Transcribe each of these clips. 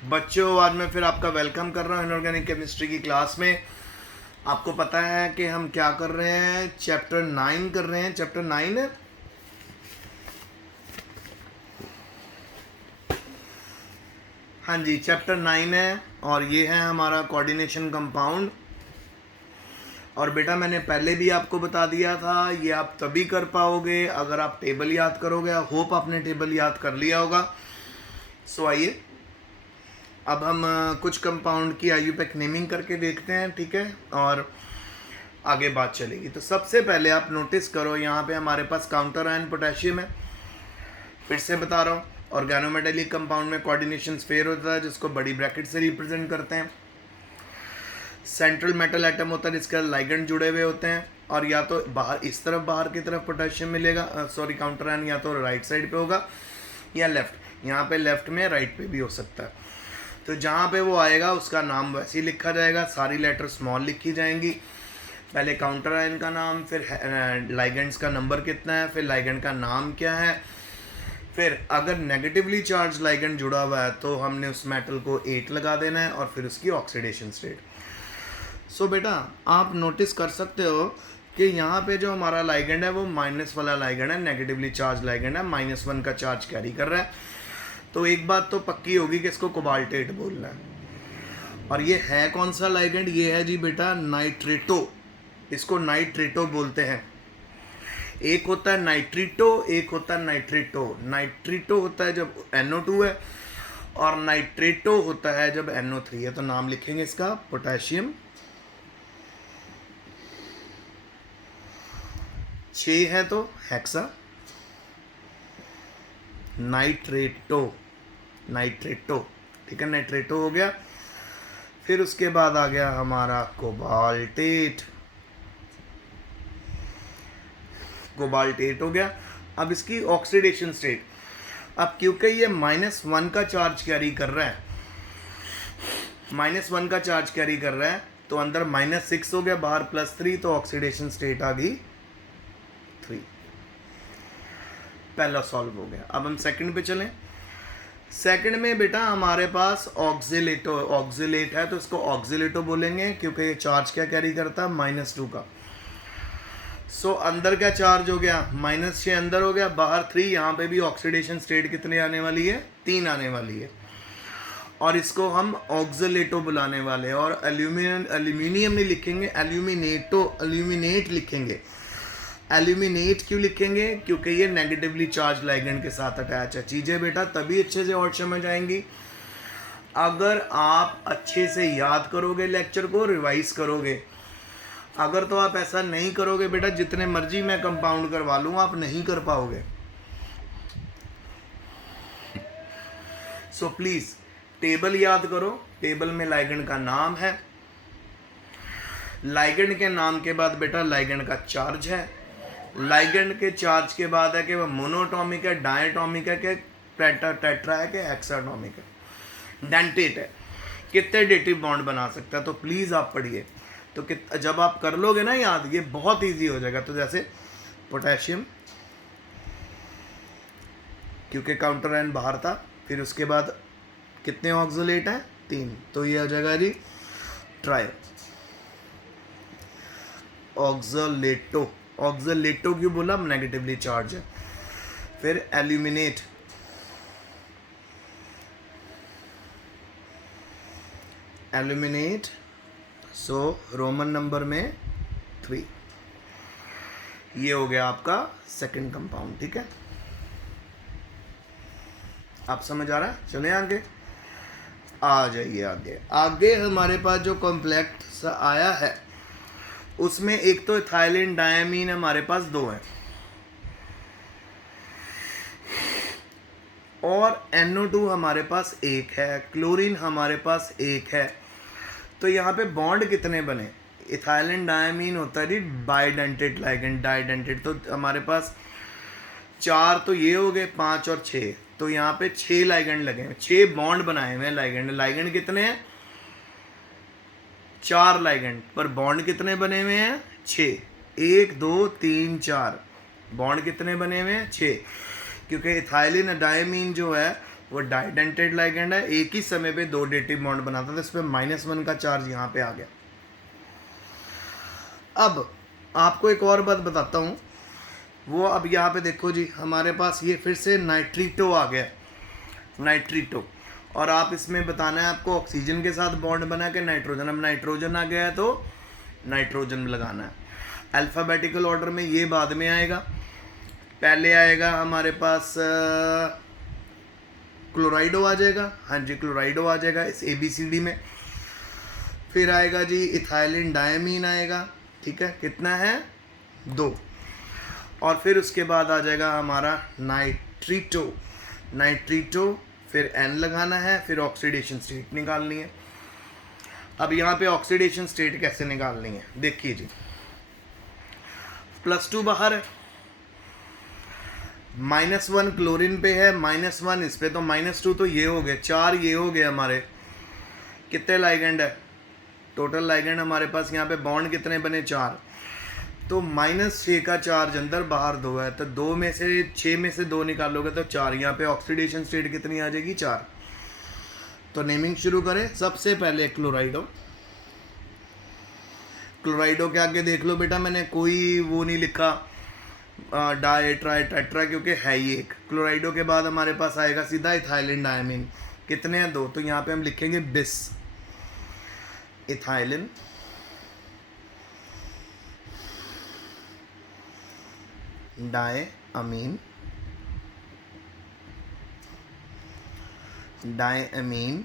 बच्चों, आज मैं फिर आपका वेलकम कर रहा हूँ इनऑर्गेनिक केमिस्ट्री की क्लास में। आपको पता है कि हम क्या कर रहे हैं, चैप्टर 9 कर रहे हैं। चैप्टर 9 है, हाँ जी, चैप्टर 9 है और ये है हमारा कोऑर्डिनेशन कंपाउंड। और बेटा मैंने पहले भी आपको बता दिया था, ये आप तभी कर पाओगे अगर आप टेबल याद करोगे। होप आपने टेबल याद कर लिया होगा। सो आइए अब हम कुछ कंपाउंड की आयुपेक नेमिंग करके देखते हैं, ठीक है, और आगे बात चलेगी। तो सबसे पहले आप नोटिस करो, यहाँ पे हमारे पास काउंटर आयन पोटेशियम है। फिर से बता रहा हूँ, ऑर्गेनोमेटेलिक कंपाउंड में कोऑर्डिनेशन स्फेयर होता है जिसको बड़ी ब्रैकेट से रिप्रेजेंट करते हैं। सेंट्रल मेटल एटम होता है जिसके लाइगेंड जुड़े हुए होते हैं, और या तो बाहर इस तरफ बाहर की तरफ पोटेशियम मिलेगा, काउंटर आयन या तो राइट साइड पे होगा या लेफ्ट। यहाँ पे लेफ्ट में राइट पे भी हो सकता है। तो जहाँ पे वो आएगा उसका नाम वैसे ही लिखा जाएगा, सारी लेटर स्मॉल लिखी जाएंगी। पहले काउंटर आयन का नाम, फिर लाइगेंड्स का नंबर कितना है, फिर लाइगेंड का नाम क्या है, फिर अगर नेगेटिवली चार्ज लाइगेंड जुड़ा हुआ है तो हमने उस मेटल को 8 लगा देना है, और फिर उसकी ऑक्सीडेशन स्टेट। सो बेटा आप नोटिस कर सकते हो कि यहाँ पे जो हमारा लाइगेंड है वो माइनस वाला लाइगेंड है, नेगेटिवली चार्ज लाइगेंड है, -1 का चार्ज कैरी कर रहा है। तो एक बात तो पक्की होगी कि इसको कोबाल्टेट बोलना है। और ये है कौन सा लाइगेंड? ये है जी बेटा नाइट्रेटो। इसको नाइट्रेटो बोलते हैं। एक होता है नाइट्रिटो, एक होता है नाइट्रेटो। नाइट्रिटो होता है जब NO2 है, और नाइट्रेटो होता है जब NO3 है। तो नाम लिखेंगे इसका पोटेशियम 6 है तो हेक्सा नाइट्रेटो, नाइट्रेटो, ठीक है, नाइट्रेटो हो गया। फिर उसके बाद आ गया हमारा कोबाल्टेट, कोबाल्टेट हो गया। अब इसकी ऑक्सीडेशन स्टेट, अब क्योंकि ये -1 का चार्ज कैरी कर रहा है, -1 का चार्ज कैरी कर रहा है, तो अंदर -6 हो गया, बाहर +3, तो ऑक्सीडेशन स्टेट आ गई 3। पहला सॉल्व हो गया। अब हम सेकंड पे चलें। सेकंड में बेटा हमारे पास ऑक्सिलेटो, ऑक्सिलेट है तो इसको ऑक्सिलेटो बोलेंगे, क्योंकि ये चार्ज क्या कैरी करता है, -2 का। सो अंदर क्या चार्ज हो गया, -6 अंदर हो गया, बाहर 3। यहाँ पे भी ऑक्सीडेशन स्टेट कितने आने वाली है, 3 आने वाली है, और इसको हम ऑक्सिलेटो बुलाने वाले हैं। और एल्यूमिनियम नहीं लिखेंगे, एल्यूमिनेटो, एल्यूमिनेट लिखेंगे। एल्यूमिनेट क्यों लिखेंगे? क्योंकि ये नेगेटिवली चार्ज लाइगेंड के साथ अटैच है। चीज़ें बेटा तभी अच्छे से और समझ आएंगी अगर आप अच्छे से याद करोगे, लेक्चर को रिवाइज करोगे। अगर तो आप ऐसा नहीं करोगे बेटा, जितने मर्जी मैं कंपाउंड करवा लूँ आप नहीं कर पाओगे। सो प्लीज़ टेबल याद करो। टेबल में लाइगेंड का नाम है, लाइगेंड के नाम के बाद बेटा लाइगेंड का चार्ज है, लाइगेंड के चार्ज के बाद है कि वह मोनोटॉमिक है, डायटॉमिक है, कि टेट्रा है, कि हेक्साटॉमिक है, डेंटेट है, कितने डेटिव बॉन्ड बना सकता है। तो प्लीज़ आप पढ़िए। तो जब आप कर लोगे ना याद, ये बहुत इजी हो जाएगा। तो जैसे पोटेशियम, क्योंकि काउंटर आयन बाहर था, फिर उसके बाद कितने ऑक्सिलेट हैं, 3, तो ये हो जाएगा जी ट्राई ऑक्सिलेटो। ऑक्सिलेटो क्यों बोला, नेगेटिवली चार्ज है। फिर एल्यूमिनेट, एल्यूमिनेट, सो रोमन नंबर में 3। ये हो गया आपका सेकंड कंपाउंड, ठीक है। आप समझ आ रहा है? चले आगे, आ जाइए आगे। आगे हमारे पास जो कॉम्प्लेक्स आया है उसमें एक तो इथाइलिन डायमीन हमारे पास 2 है, और NO2 हमारे पास 1 है, क्लोरीन हमारे पास 1 है। तो यहाँ पे बॉन्ड कितने बने? इथाइलिन डायमीन होता है जी बाइडेंटेट लाइगेंड, डाइडेंटेट। तो हमारे पास 4 तो ये हो गए, 5 और 6, तो यहाँ पे 6 लाइगेंड लगे हैं, 6 बॉन्ड बनाए हुए हैं लाइगेंड। लाइगेंड कितने हैं? 4 लाइगेंड, पर बॉन्ड कितने बने हुए हैं? 6। 1 2 3 4 बॉन्ड कितने बने हुए हैं? 6। क्योंकि इथाइलिन डायमीन जो है वो डाइडेंटेड लाइगेंड है, एक ही समय पे दो डेटिव बॉन्ड बनाता था, इस पर -1 का चार्ज यहाँ पे आ गया। अब आपको एक और बात बताता हूँ, वो अब यहाँ पे देखो जी, हमारे पास ये फिर से नाइट्रीटो आ गया, नाइट्रीटो, और आप इसमें बताना है आपको ऑक्सीजन के साथ बॉन्ड बना के नाइट्रोजन, अब नाइट्रोजन आ गया है तो नाइट्रोजन लगाना है। अल्फ़ाबेटिकल ऑर्डर में ये बाद में आएगा, पहले आएगा हमारे पास क्लोराइडो आ जाएगा, हाँ जी क्लोराइडो आ जाएगा इस ABCD में, फिर आएगा जी इथाइलिन डायमीन आएगा, ठीक है, कितना है 2, और फिर उसके बाद आ जाएगा हमारा नाइट्रीटो, नाइट्रीटो, फिर N लगाना है, फिर ऑक्सीडेशन स्टेट निकालनी है। अब यहाँ पे ऑक्सीडेशन स्टेट कैसे निकालनी है देखिए जी, +2 बाहर है, -1 क्लोरीन पे है, -1 इस पे, तो -2 तो ये हो गए, 4 ये हो गए हमारे, कितने लाइगेंड है टोटल लाइगेंड हमारे पास यहाँ पे, बॉन्ड कितने बने 4, तो -6 का चार्ज अंदर, बाहर 2 है, तो 2 में से 6 में से 2 निकालोगे तो 4, यहाँ पे ऑक्सीडेशन स्टेट कितनी आ जाएगी 4। तो नेमिंग शुरू करें, सबसे पहले क्लोराइडो, क्लोराइडो के आगे देख लो बेटा मैंने कोई वो नहीं लिखा डाई ट्राई टेट्रा, क्योंकि है ही एक। क्लोराइडो के बाद हमारे पास आएगा सीधा इथाइलिन डायमीन, कितने हैं 2, तो यहाँ पे हम लिखेंगे बिस, इथाइलिन डायअमीन, डायअमीन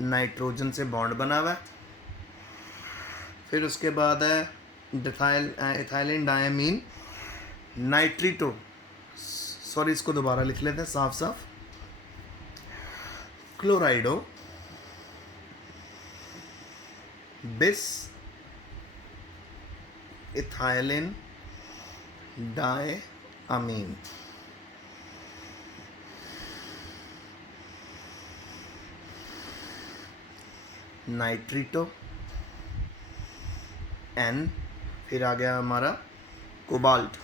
नाइट्रोजन से बॉन्ड बना हुआ है, फिर उसके बाद है इथाइलिन डायमीन नाइट्रीटो, सॉरी इसको दोबारा लिख लेते हैं साफ साफ, क्लोराइडो बिस इथाइलिन डायअमीन, नाइट्रीटो N, फिर आ गया हमारा कोबाल्ट,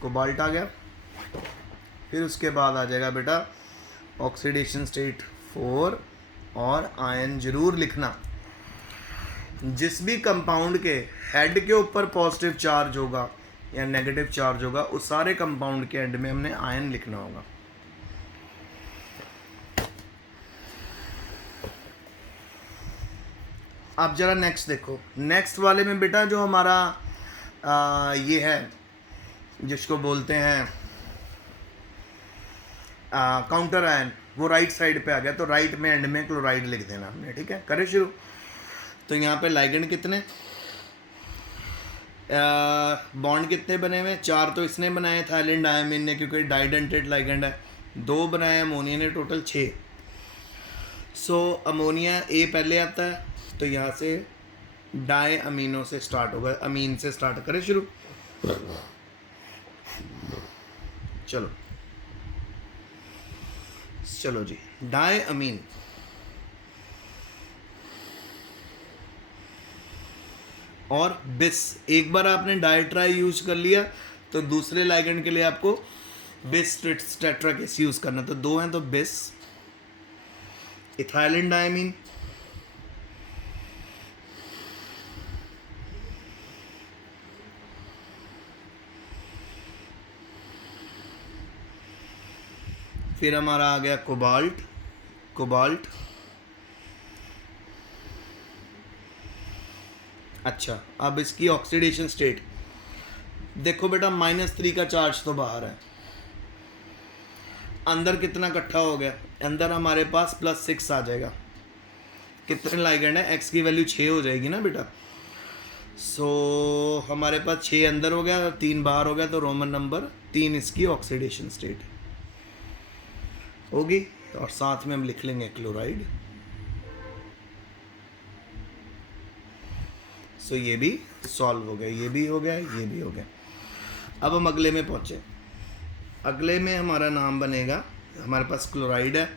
कोबाल्ट आ गया, फिर उसके बाद आ जाएगा बेटा ऑक्सीडेशन स्टेट 4, और आयन जरूर लिखना, जिस भी कंपाउंड के हेड के ऊपर पॉजिटिव चार्ज होगा या नेगेटिव चार्ज होगा, उस सारे कंपाउंड के एंड में हमने आयन लिखना होगा। अब जरा नेक्स्ट देखो, नेक्स्ट वाले में बेटा जो हमारा ये है जिसको बोलते हैं काउंटर आयन, वो राइट साइड पे आ गया, तो राइट में एंड में क्लोराइड लिख देना हमने, ठीक है, करें शुरू। तो यहाँ पे लाइगेंड कितने, बॉन्ड कितने बने हुए, 4 तो इसने बनाए इथाइलिन डायमीन ने, क्योंकि डाइडेंटेड लाइगेंड है, 2 बनाए अमोनिया ने, टोटल 6। सो अमोनिया A पहले आता है, तो यहाँ से डाई अमीनो से स्टार्ट होगा, अमीन से स्टार्ट करें शुरू, चलो चलो जी, डाई अमीन, और बिस, एक बार आपने डाई ट्राई यूज कर लिया तो दूसरे लाइगेंड के लिए आपको बिस टेट्राकेस यूज करना, तो 2 हैं तो बिस, इथाइलिन डायमीन, फिर हमारा आ गया कोबाल्ट, कोबाल्ट, अच्छा अब इसकी ऑक्सीडेशन स्टेट देखो बेटा, -3 का चार्ज तो बाहर है, अंदर कितना इकट्ठा हो गया, अंदर हमारे पास +6 आ जाएगा, कितने लाइगेंड है, x की वैल्यू 6 हो जाएगी ना बेटा, सो हमारे पास 6 अंदर हो गया, 3 बाहर हो गया, तो रोमन नंबर 3 इसकी ऑक्सीडेशन स्टेट होगी, और साथ में हम लिख लेंगे क्लोराइड। सो ये भी सॉल्व हो गया, ये भी हो गया, ये भी हो गया। अब हम अगले में पहुँचे, अगले में हमारा नाम बनेगा, हमारे पास क्लोराइड है,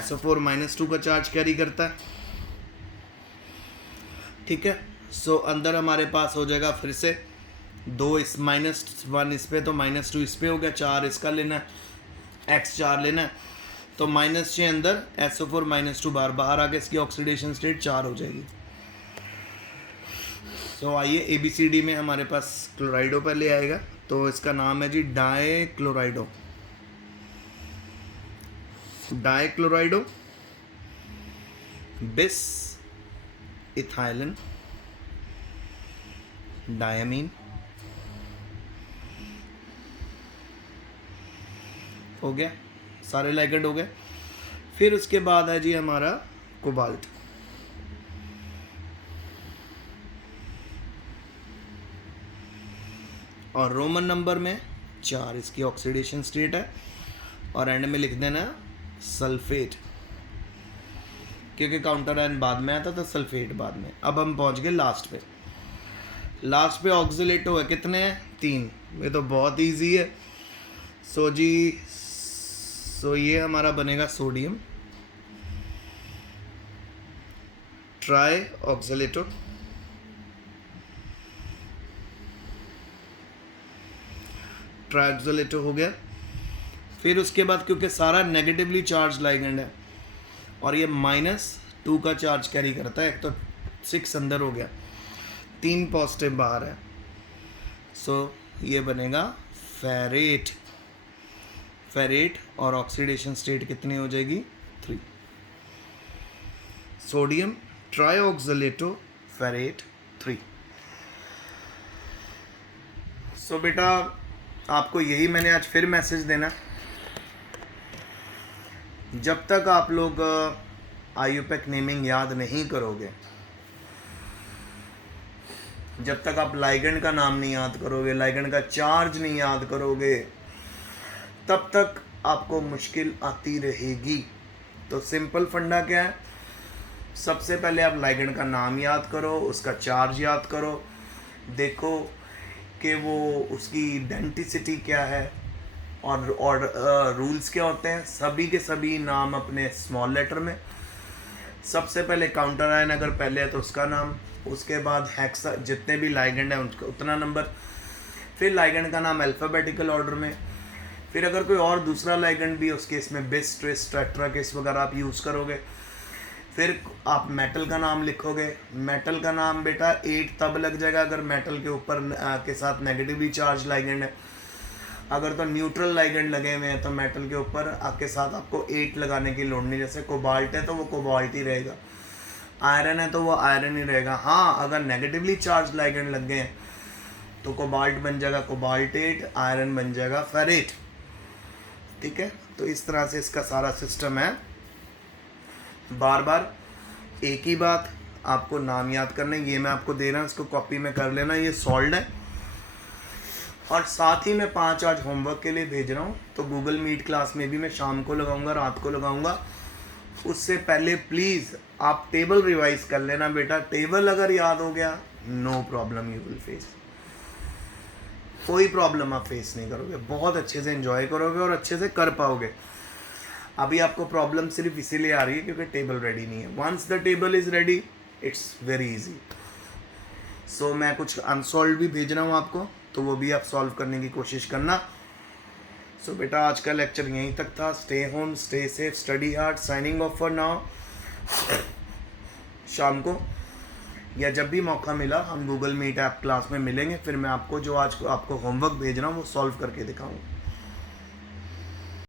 SO4 -2 का चार्ज कैरी करता है, ठीक है। सो अंदर हमारे पास हो जाएगा फिर से 2 इस -1 इस पे, तो -2 इस पे हो गया, 4 इसका लेना है, x 4 लेना है, तो -6 अंदर, SO4 -2 बाहर आ गया, इसकी ऑक्सीडेशन स्टेट 4 हो जाएगी। तो आइए ABCD में हमारे पास क्लोराइडो पहले आएगा, तो इसका नाम है जी डाइक्लोराइडो। डाइक्लोराइडो, बिस इथाइलिन, डायमीन हो गया, सारे लाइगेंड हो गए। फिर उसके बाद है जी हमारा कोबाल्ट। और रोमन नंबर में 4 इसकी ऑक्सीडेशन स्टेट है, और एंड में लिख देना सल्फेट, क्योंकि काउंटर आयन बाद में आता तो सल्फेट बाद में। अब हम पहुंच गए लास्ट पे। लास्ट पे ऑक्सीलेटो है, कितने हैं? 3। ये तो बहुत इजी है। सो ये हमारा बनेगा सोडियम ट्राई ऑक्सीलेटो, ट्राइऑक्सीलेटो हो गया। फिर उसके बाद क्योंकि सारा नेगेटिवली चार्ज लाइगेंड है और ये -2 का चार्ज कैरी करता है, एक तो 6 अंदर हो गया, 3 पॉजिटिव बाहर है, सो ये बनेगा फेरेट। फेरेट और ऑक्सीडेशन स्टेट कितनी हो जाएगी? 3। Sodium ट्राइऑक्सीलेटो ferret 3। सो बेटा आपको यही मैंने आज फिर मैसेज देना, जब तक आप लोग IUPAC नेमिंग याद नहीं करोगे, जब तक आप लाइगेंड का नाम नहीं याद करोगे, लाइगेंड का चार्ज नहीं याद करोगे, तब तक आपको मुश्किल आती रहेगी। तो सिंपल फंडा क्या है? सबसे पहले आप लाइगेंड का नाम याद करो, उसका चार्ज याद करो, देखो कि वो उसकी डेंसिटी क्या है और रूल्स क्या होते हैं। सभी के सभी नाम अपने स्मॉल लेटर में। सबसे पहले काउंटर आयन अगर पहले है तो उसका नाम, उसके बाद हेक्सा, जितने भी लाइगेंड है उनका उतना नंबर, फिर लाइगेंड का नाम अल्फ़ाबेटिकल ऑर्डर में। फिर अगर कोई और दूसरा लाइगेंड भी उसके इसमें बिस, ट्विस, टेट्राकिस वगैरह आप यूज़ करोगे। फिर आप मेटल का नाम लिखोगे। मेटल का नाम बेटा 8 तब लग जाएगा अगर मेटल के ऊपर के साथ नेगेटिवली चार्ज लाइगेंड है। अगर तो न्यूट्रल लाइगेंड लगे हुए हैं तो मेटल के ऊपर आपके साथ आपको 8 लगाने की लोड नहीं। जैसे कोबाल्ट है तो वो कोबाल्ट ही रहेगा, आयरन है तो वो आयरन ही रहेगा। हाँ, अगर नेगेटिवली चार्ज लाइगेंड लग गए हैं तो कोबाल्ट बन जाएगा कोबाल्टेट, आयरन बन जाएगा फेरेट। ठीक है, तो इस तरह से इसका सारा सिस्टम है। बार बार एक ही बात, आपको नाम याद करना है। ये मैं आपको दे रहा हूँ, इसको कॉपी में कर लेना। ये सॉल्व है और साथ ही मैं 5 आज होमवर्क के लिए भेज रहा हूँ। तो गूगल मीट क्लास में भी मैं शाम को लगाऊंगा, रात को लगाऊंगा। उससे पहले प्लीज़ आप टेबल रिवाइज कर लेना बेटा। टेबल अगर याद हो गया, no problem you will face, कोई प्रॉब्लम आप फेस नहीं करोगे, बहुत अच्छे से एंजॉय करोगे और अच्छे से कर पाओगे। अभी आपको प्रॉब्लम सिर्फ इसीलिए आ रही है क्योंकि टेबल रेडी नहीं है। Once the table is ready it's very easy. So मैं कुछ अनसॉल्व भी भेज रहा हूँ आपको, तो वो भी आप सॉल्व करने की कोशिश करना। सो बेटा आज का लेक्चर यहीं तक था। Stay home, stay safe, study hard. Signing off for now. शाम को या जब भी मौका मिला हम गूगल मीट ऐप क्लास में मिलेंगे। फिर मैं आपको जो आज आपको होमवर्क भेज रहा हूँ वो सॉल्व करके दिखाऊंगा।